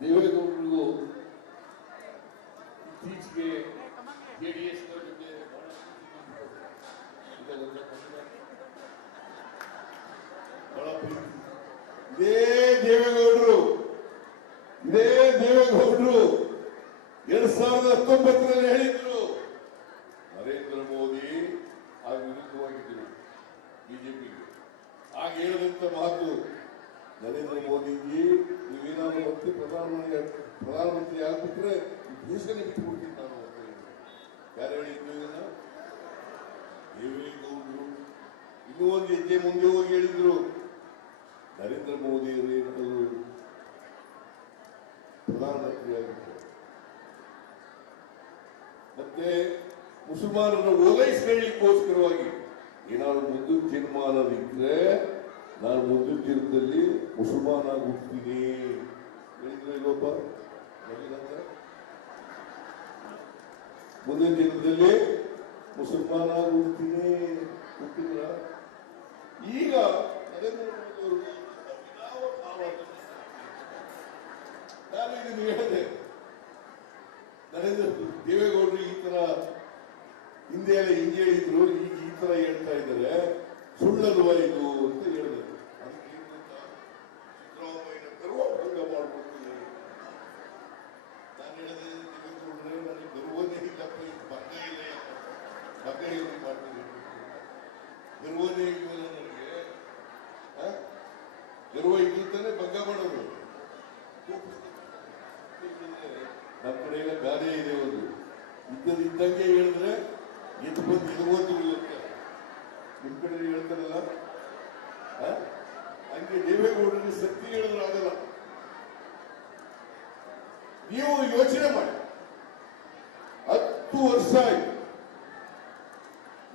ದೇವೇಗೌಡರಿಗೂ ಇತ್ತೀಚೆಗೆ ಜೆಡಿಎಸ್ ಇದೇ ದೇವೇಗೌಡರು 2019 ಹೇಳಿದ್ರು ನರೇಂದ್ರ ಮೋದಿ ಆಗ ವಿರುದ್ಧವಾಗಿದ್ದರು ಬಿಜೆಪಿಗೆ. ಆಗ ಹೇಳಿದಂತ ಮಾತು, ನರೇಂದ್ರ ಮೋದಿಜಿ ನೀವೇನಾದ್ರು ಮತ್ತೆ ಪ್ರಧಾನಮಂತ್ರಿ ಆಗ್ಬಿಟ್ರೆ ದೇಶನೇ ಬಿಟ್ಟುಬಿಡ್ತೀನಿ ನಾನು ಅಂತ ಹೇಳಿದ್ರು. ಯಾರು ಹೇಳಿದ್ರು ಇದನ್ನ? ದೇವೇಗೌಡರು. ಇನ್ನೂ ಒಂದು ಹೆಜ್ಜೆ ಮುಂದೆ ಹೋಗಿ ಹೇಳಿದ್ರು, ನರೇಂದ್ರ ಮೋದಿ ಏನಾದರೂ ಪ್ರಧಾನಮಂತ್ರಿ ಆಗಿದ್ರು ಮತ್ತೆ ಮುಸಲ್ಮಾನರನ್ನು ಓಲೈಸ್ಕೊಳ್ಳಿಕ್ಕೋಸ್ಕರವಾಗಿ ಏನಾದ್ರು ಮುಂದಿನ ತೀರ್ಮಾನವಿದ್ರೆ ನಾನು ಮುಂದಿನ ಜೀವನದಲ್ಲಿ ಮುಸಲ್ಮಾನ ಹುಡ್ತೀನಿ ಹೇಳಿದ್ರೆ ಇಲ್ಲೊಬ್ಬ ಮುಂದಿನ ಜೀವನದಲ್ಲಿ ಮುಸಲ್ಮಾನ ಹುಡ್ತೀನಿ ಹುಟ್ಟಿದ್ರ. ಈಗ ನರೇಂದ್ರ ಮೋದಿ ಅವರು ನಾನು ಇದನ್ನು ಹೇಳಿದೆ, ನರೇಂದ್ರ ದೇವೇಗೌಡರು ಈ ತರ ಹಿಂದೆ ಎಲ್ಲ ಹಿಂಗೆ ಹೇಳಿದ್ರು, ಈಗ ಈ ತರ ಹೇಳ್ತಾ ಇದ್ದಾರೆ, ಸುಳ್ಳಲ್ವಾ ಇದು ಅಂತ ಹೇಳಿದ್ರು. ಅದಕ್ಕೆ ಸಿದ್ದರಾಮಯ್ಯನ ಗರ್ವಭಂಗ ಮಾಡ್ಕೊಡ್ತೀನಿ. ನಾನು ಹೇಳಿದೆ, ದೇವೇಗೌಡರೇ ನನಗೆ ಗರ್ವನೇ ಇಲ್ಲಪ್ಪ, ಇದು ಭಂಗ ಇಲ್ಲ, ಭಂಗ ಹೇಳಿ ಮಾಡ್ತೀನಿ, ಗರ್ವನೇ ಇಲ್ಲ ನನಗೆ. ಗರ್ವ ಇದ್ದಂತಾನೆ ಭಂಗ ಮಾಡೋದು. ನಮ್ಮ ಕಡೆ ಎಲ್ಲ ಗಾದೆ ಇದೆ, ಒಂದು ಇದ್ದಂಗೆ ಹೇಳಿದ್ರೆ ಎದ್ದು ಬಂದು ಇರುವಂತ ನಿಮ್ ಕಡೆ ಹೇಳ್ತಾರಲ್ಲ, ಹಂಗೆ ದೇವೇಗೌಡರಿಗೆ ಸತ್ಯ ಹೇಳಿದ್ರೆ ಆಗಲ್ಲ. ನೀವು ಯೋಚನೆ ಮಾಡಿ, 10 ವರ್ಷ ಆಯ್ತು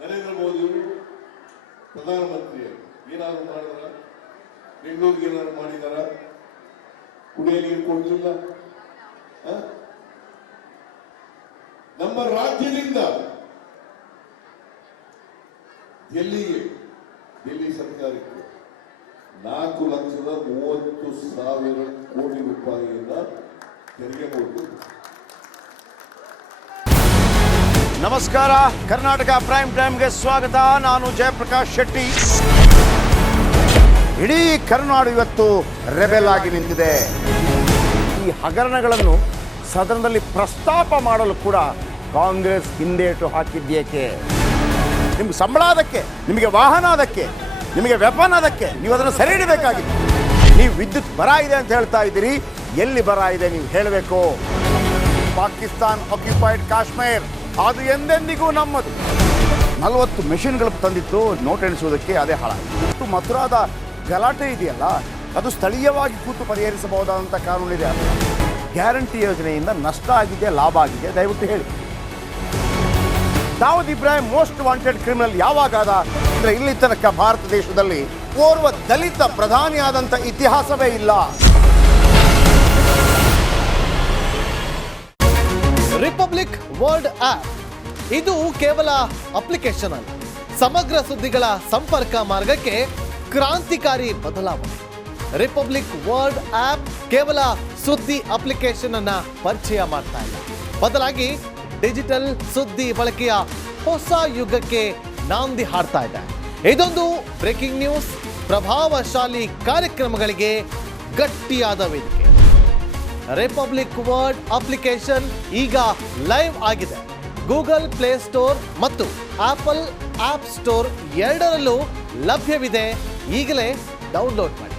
ನರೇಂದ್ರ ಮೋದಿ ಅವರು ಪ್ರಧಾನಮಂತ್ರಿಯಾಗಿ. ಏನಾದ್ರು ಮಾಡಿದಾರ? ಬೆಂಗಳೂರಿಗೆ ಏನಾದ್ರು ಮಾಡಿದಾರ? ಕುಡಿಯ ನೀರು ಕೊಡಲಿಲ್ಲ. ನಮ್ಮ ರಾಜ್ಯದಿಂದ ಡೆಲ್ಲಿ ಸರ್ಕಾರಕ್ಕೆ 4,30,000 ಕೋಟಿ ರೂಪಾಯಿಯಿಂದ ತೆರಿಗೆ ಕೊಟ್ಟು. ನಮಸ್ಕಾರ, ಕರ್ನಾಟಕ ಪ್ರೈಮ್ ಟೈಮ್ಗೆ ಸ್ವಾಗತ. ನಾನು ಜಯಪ್ರಕಾಶ್ ಶೆಟ್ಟಿ. ಇಡೀ ಕರ್ನಾಡು ಇವತ್ತು ರೆಬೆಲ್ ಆಗಿ ನಿಂತಿದೆ. ಈ ಹಗರಣಗಳನ್ನು ಸದನದಲ್ಲಿ ಪ್ರಸ್ತಾಪ ಮಾಡಲು ಕೂಡ ಕಾಂಗ್ರೆಸ್ ಹಿಂದೇಟು ಹಾಕಿದ್ದೇಕೆ? ನಿಮ್ಗೆ ಸಂಬಳ ಅದಕ್ಕೆ, ನಿಮಗೆ ವಾಹನ ಅದಕ್ಕೆ, ನಿಮಗೆ ವೆಪನ್ ಅದಕ್ಕೆ, ನೀವು ಅದನ್ನು ಸೆರೆ ಹಿಡಬೇಕಾಗಿತ್ತು. ನೀವು ವಿದ್ಯುತ್ ಬರ ಇದೆ ಅಂತ ಹೇಳ್ತಾ ಇದ್ದೀರಿ, ಎಲ್ಲಿ ಬರ ಇದೆ ನೀವು ಹೇಳಬೇಕು. ಪಾಕಿಸ್ತಾನ್ ಆಕ್ಯುಪೈಡ್ ಕಾಶ್ಮೀರ್ ಅದು ಎಂದೆಂದಿಗೂ ನಮ್ಮದು. 40 ಮೆಷಿನ್ಗಳು ತಂದಿತ್ತು ನೋಟ್ ಎಣಿಸುವುದಕ್ಕೆ, ಅದೇ ಹಾಳಾಯಿತು. ಮಥುರಾದ ಗಲಾಟೆ ಇದೆಯಲ್ಲ, ಅದು ಸ್ಥಳೀಯವಾಗಿ ಕೂತು ಪರಿಹರಿಸಬಹುದಾದಂಥ ಕಾನೂನಿದೆ. ಗ್ಯಾರಂಟಿ ಯೋಜನೆಯಿಂದ ನಷ್ಟ ಆಗಿದೆ, ಲಾಭ ಆಗಿದೆ, ದಯವಿಟ್ಟು ಹೇಳಿ. Dawood Ibrahim most wanted criminal ಯಾವಾಗಾದ ಅಂದರೆ ಇಲ್ಲಿ ತನಕ ಭಾರತ ದೇಶದಲ್ಲಿ ಓರ್ವ ದಲಿತ ಪ್ರಧಾನಿಯಾದಂಥ ಇತಿಹಾಸವೇ ಇಲ್ಲ. ರಿಪಬ್ಲಿಕ್ ವರ್ಲ್ಡ್ ಆಪ್ ಇದು ಕೇವಲ ಅಪ್ಲಿಕೇಶನ್ ಅಲ್ಲ, ಸಮಗ್ರ ಸುದ್ದಿಗಳ ಸಂಪರ್ಕ ಮಾರ್ಗಕ್ಕೆ ಕ್ರಾಂತಿಕಾರಿ ಬದಲಾವಣೆ. ರಿಪಬ್ಲಿಕ್ ವರ್ಲ್ಡ್ ಆಪ್ ಕೇವಲ ಸುದ್ದಿ ಅಪ್ಲಿಕೇಶನ್ ಅನ್ನ ಪರಿಚಯ ಮಾಡ್ತಾ ಇಲ್ಲ, ಬದಲಾಗಿ ಡಿಜಿಟಲ್ ಸುದ್ದಿ ಬಳಕೆಯ ಹೊಸ ಯುಗಕ್ಕೆ ನಾಂದಿ ಹಾಡ್ತಾ ಇದೆ. ಇದೊಂದು ಬ್ರೇಕಿಂಗ್ ನ್ಯೂಸ್, ಪ್ರಭಾವಶಾಲಿ ಕಾರ್ಯಕ್ರಮಗಳಿಗೆ ಗಟ್ಟಿಯಾದ ವೇದಿಕೆ. ರಿಪಬ್ಲಿಕ್ ವರ್ಲ್ಡ್ ಅಪ್ಲಿಕೇಶನ್ ಈಗ ಲೈವ್ ಆಗಿದೆ. ಗೂಗಲ್ ಪ್ಲೇ ಸ್ಟೋರ್ ಮತ್ತು ಆಪಲ್ ಆಪ್ ಸ್ಟೋರ್ ಎರಡರಲ್ಲೂ ಲಭ್ಯವಿದೆ. ಈಗಲೇ ಡೌನ್ಲೋಡ್ ಮಾಡಿ.